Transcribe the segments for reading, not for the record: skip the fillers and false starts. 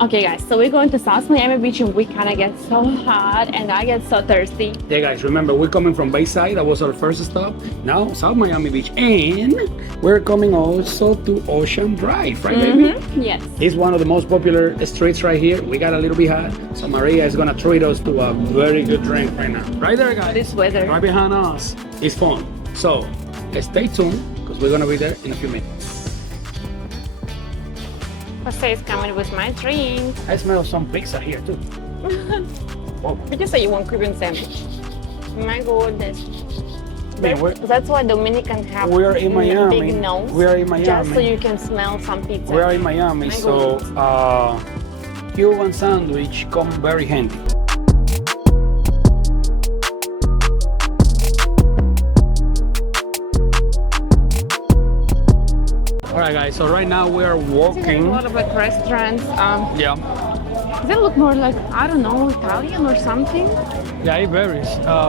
Okay, guys, so we're going to South Miami Beach and we kind of get so hot and I get so thirsty. Yeah, guys, remember, we're coming from Bayside. That was our first stop. Now, South Miami Beach. And we're coming also to Ocean Drive, right, baby? Yes. It's one of the most popular streets right here. We got a little bit hot. So Maria is going to treat us to a very good drink right now. Right there, guys. This weather. Right behind us. It's fun. So, stay tuned because we're going to be there in a few minutes. Jose is coming with my drink. I smell some pizza here, too. Oh. You just say you want Cuban sandwich. My goodness. Man, That's why Dominican have we're in Miami. big nose. We are in Miami. Just so you can smell some pizza. We are in Miami, My so Cuban sandwich come very handy. All right, guys. So right now we are There's a walking. lot of like restaurants. Yeah, Does it look more like, I don't know, Italian or something? yeah, it varies.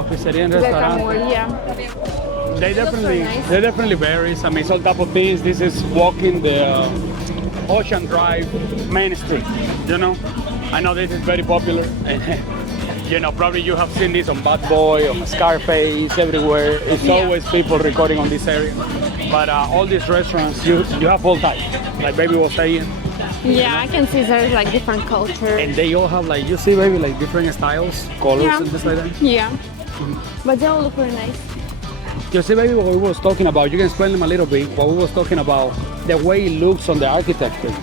Pizzeria and Like a restaurant. more, yeah. They definitely, nice. they definitely varies. I mean, it's all type of things. This is walking the Ocean Drive main street. You know, I know this is very popular. You know, probably you have seen this on Bad Boy, on Scarface, everywhere. It's Yeah. always people recording on this area. But all these restaurants, you have all types. Like Baby was saying, Yeah, I can see there's like different culture. and they all have like, you see, baby, like different styles, colors, Yeah. and things like that. Yeah. But they all look very nice. You see, baby, what we was talking about, you can explain them a little bit, what we was talking about, the way it looks on the architecture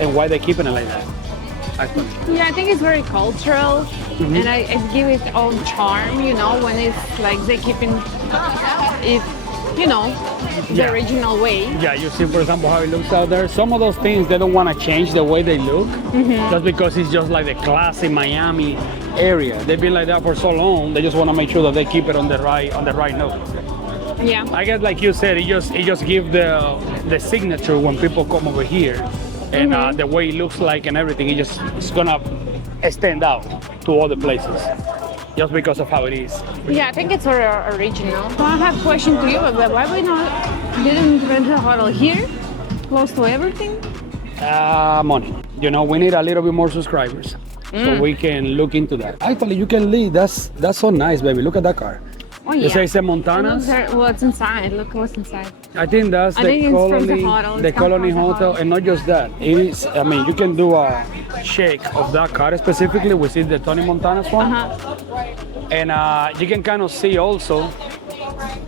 and why they're keeping it like that. Actually. Yeah, I think it's very cultural and it gives its own charm, you know, when it's like they keeping it, you know, the Yeah. original way. Yeah, you see, for example, how it looks out there. Some of those things, they don't want to change the way they look, just because it's just like the classic Miami area. They've been like that for so long. They just want to make sure that they keep it on the right note. Yeah. I guess, like you said, it just gives the signature when people come over here, and the way it looks like and everything. It's gonna stand out to other places, just because of how it is. Yeah, I think it's very original. So I have a question to you, but why we not didn't rent a hotel here, close to everything? Money. You know, we need a little bit more subscribers, so we can look into that. Actually, you can leave. That's so nice, baby. Look at that car. Oh You yeah. say it's a Montanas? What's inside? Look what's inside. I think that's I the think it's from the Colony, hotel. the It's come Colony from the Hotel, hotel. and not just that. It is. I mean, you can do a shake of that car specifically. We see the Tony Montana's one, and you can kind of see also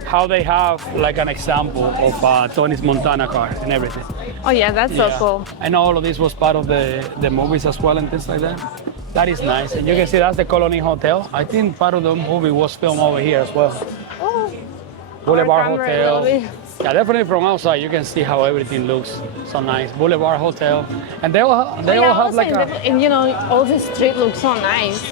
how they have like an example of Tony's Montana car and everything. Oh yeah, that's so cool. I know all of this was part of the movies as well and things like that. That is nice, and you can see that's the Colony Hotel. I think part of the movie was filmed over here as well. Oh, Boulevard camera a Hotel. little bit. Yeah, definitely from outside you can see how everything looks so nice. Boulevard Hotel, and they all Yeah, have also like in a and you know, all the street looks so nice.